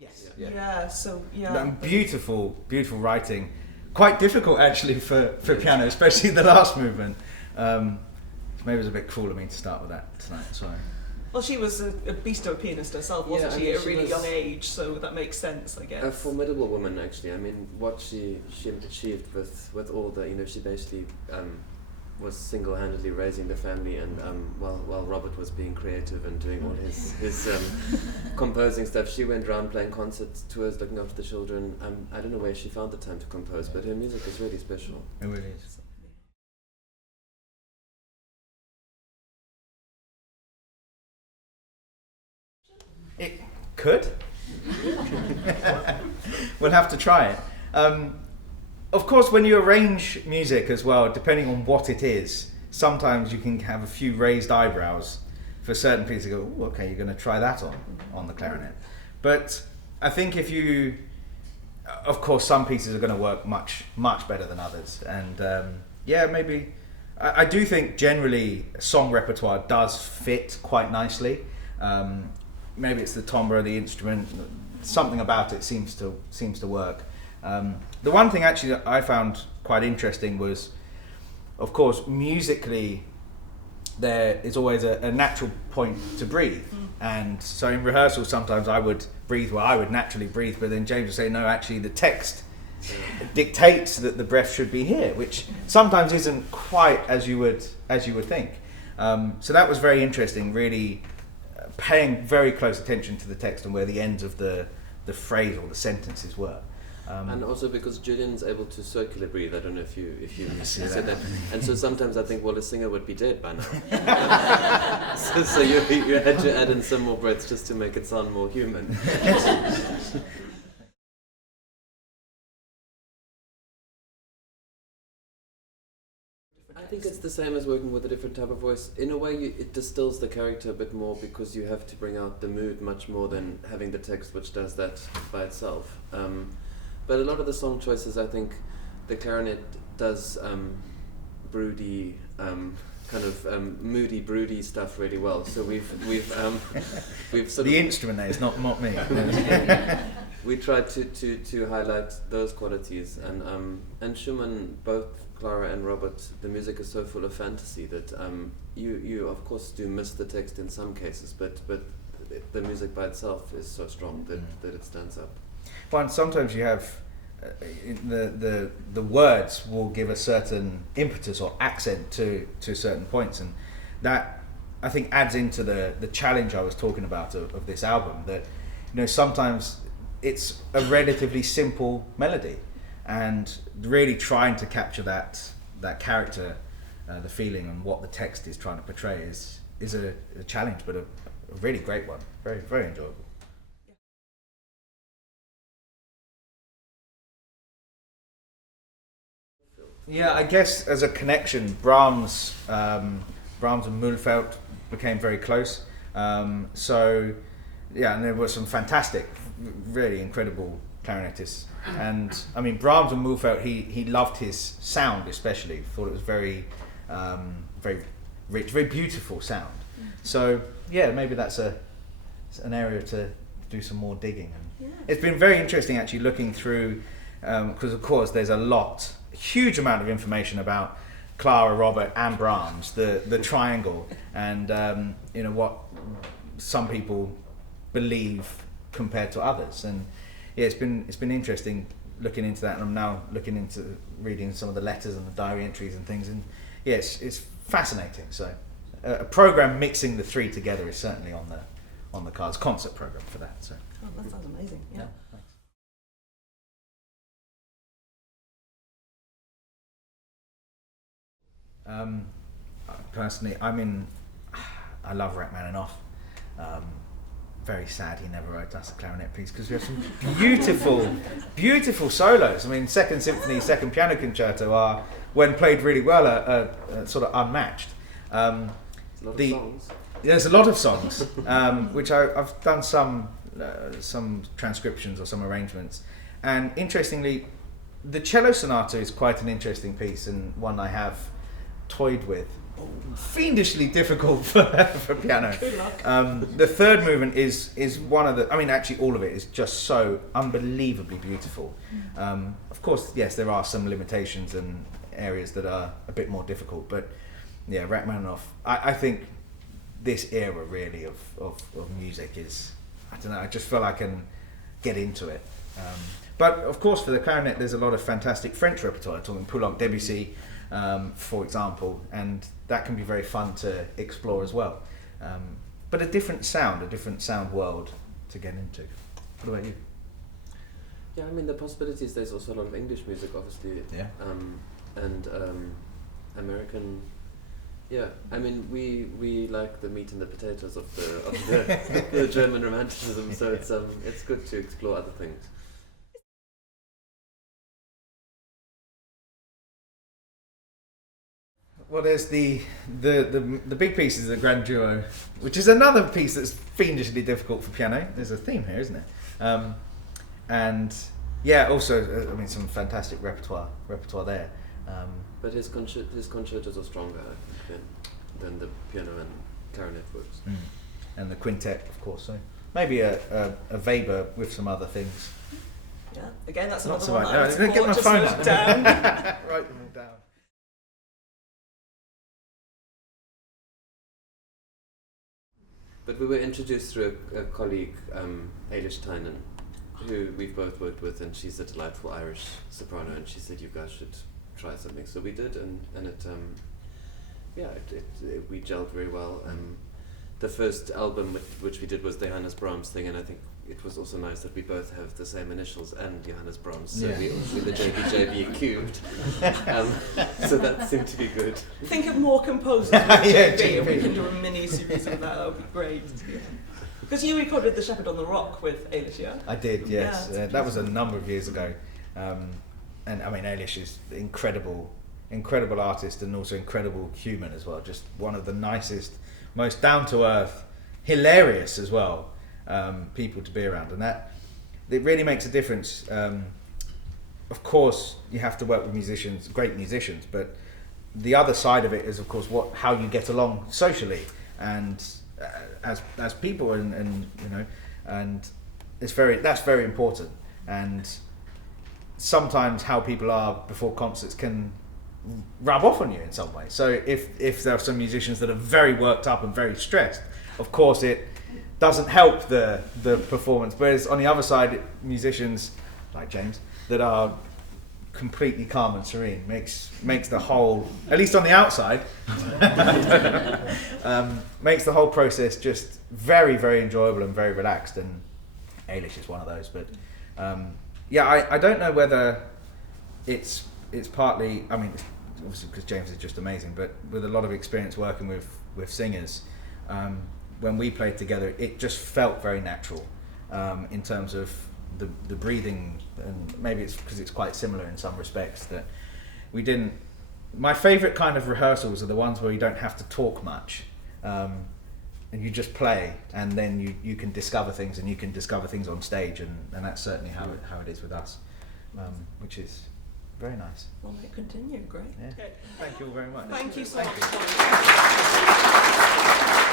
Yes. Yeah. So yeah. And beautiful writing. Quite difficult actually for piano, especially the last movement. Maybe it was a bit cruel of me to start with that tonight. Sorry. Well, she was a beast of a pianist herself, wasn't she, at a really young age? So that makes sense, I guess. A formidable woman, actually. I mean, what she achieved with all the, she basically was single-handedly raising the family, and while Robert was being creative and doing all his composing stuff, she went around playing concert tours, looking after the children. I don't know where she found the time to compose, but her music is really special. It really is. It could. We'll have to try it. Of course, when you arrange music as well, depending on what it is, sometimes you can have a few raised eyebrows for certain pieces. You go, okay, you're going to try that on the clarinet. But I think of course, some pieces are going to work much better than others. And maybe I do think generally song repertoire does fit quite nicely. Maybe it's the timbre, the instrument, something about it seems to work. The one thing actually that I found quite interesting was, of course, musically there is always a natural point to breathe. And so in rehearsal sometimes I would breathe where I would naturally breathe, but then James would say, no, actually the text dictates that the breath should be here, which sometimes isn't quite as you would think. So that was very interesting, really paying very close attention to the text and where the ends of the phrase or the sentences were. And also because Julian's able to circular breathe. I don't know if you said that. And so sometimes I think, well, a singer would be dead by now. so you had to add in some more breaths just to make it sound more human. I think it's the same as working with a different type of voice. In a way, it distills the character a bit more because you have to bring out the mood much more than having the text, which does that by itself. But a lot of the song choices, I think, the clarinet does broody, moody, broody stuff really well. So we've sort the of instrument there is not me. we tried to highlight those qualities, and Schumann, both Clara and Robert, the music is so full of fantasy that you of course do miss the text in some cases, but the music by itself is so strong that it stands up. Well, and sometimes you have the words will give a certain impetus or accent to certain points, and that I think adds into the challenge I was talking about of this album. That sometimes it's a relatively simple melody, and really trying to capture that character, the feeling, and what the text is trying to portray is a challenge, but a really great one. Very, very enjoyable. Yeah, I guess as a connection, Brahms and Mühlfeld became very close. So, yeah, and there were some fantastic, really incredible clarinetists. And I mean, Brahms and Mühlfeld, he loved his sound especially. Thought it was very, very rich, very beautiful sound. So yeah, maybe that's an area to do some more digging. And it's been very interesting actually looking through, because of course there's a huge amount of information about Clara, Robert, and Brahms, the triangle, and what some people believe compared to others. And yeah, it's been interesting looking into that, and I'm now looking into reading some of the letters and the diary entries and things, and yeah, it's fascinating. So a program mixing the three together is certainly on the cards. Concert program for that. So that sounds amazing. Yeah. Personally, I love Rachmaninoff. Very sad he never wrote us a clarinet piece, because we have some beautiful solos. I mean, Second Symphony, Second Piano Concerto are, when played really well, are sort of unmatched. There's a lot of songs, which I've done some transcriptions or some arrangements, and interestingly, the cello sonata is quite an interesting piece and one I have toyed with. fiendishly difficult for piano. Good luck. The third movement is one of the, I mean actually all of it is just so unbelievably beautiful. Of course, yes, there are some limitations and areas that are a bit more difficult, but yeah, Rachmaninoff, I think this era really of music is, I don't know, I just feel I can get into it. But of course for the clarinet there's a lot of fantastic French repertoire, talking Poulenc, Debussy, for example, and that can be very fun to explore as well. But a different sound world to get into. What about you? Yeah, I mean the possibilities. There's also a lot of English music, obviously. Yeah. And American. Yeah, I mean we like the meat and the potatoes of the German Romanticism. So it's good to explore other things. Well, there's the big piece is the Grand Duo, which is another piece that's fiendishly difficult for piano. There's a theme here, isn't it? And yeah, also I mean some fantastic repertoire there. But his concertos are stronger, I think, than the piano and clarinet works. And the quintet, of course. So maybe a Weber with some other things. Yeah, again, that's Not another so one much. that I would Get my support, just phone note up. down. Write them all down. But we were introduced through a colleague, Eilish Tynan, who we've both worked with, and she's a delightful Irish soprano, and she said you guys should try something. So we did, and it we gelled very well. The first album which we did was the Johannes Brahms thing, and I think it was also nice that we both have the same initials and Johannes Brahms, so we the JBJB cubed. So that seemed to be good. Think of more composers with JB, and we can do a mini series of that would be great. Because you recorded The Shepherd on the Rock with Eilish, yeah? I did, yes. Yeah, that was a number of years ago. And I mean, Eilish is an incredible artist and also incredible human as well. Just one of the nicest, most down-to-earth, hilarious as well, people to be around. And that, it really makes a difference. Of course, you have to work with musicians, great musicians, but the other side of it is, of course, how you get along socially and as people, and you know, and that's very important. And sometimes how people are before concerts can rub off on you in some way. So if there are some musicians that are very worked up and very stressed, of course it doesn't help the performance. Whereas on the other side, musicians like James that are completely calm and serene makes the whole, at least on the outside, makes the whole process just very, very enjoyable and very relaxed. And Eilish is one of those. But I don't know whether it's partly, I mean, obviously because James is just amazing, but with a lot of experience working with singers, when we played together, it just felt very natural in terms of the breathing, and maybe it's because it's quite similar in some respects that we didn't. My favourite kind of rehearsals are the ones where you don't have to talk much, and you just play, and then you can discover things, and you can discover things on stage, and that's certainly how it is with us, which is very nice. Well, may it continue. Great. Yeah. Okay. Thank you all very much. Thank you so Thank much. you.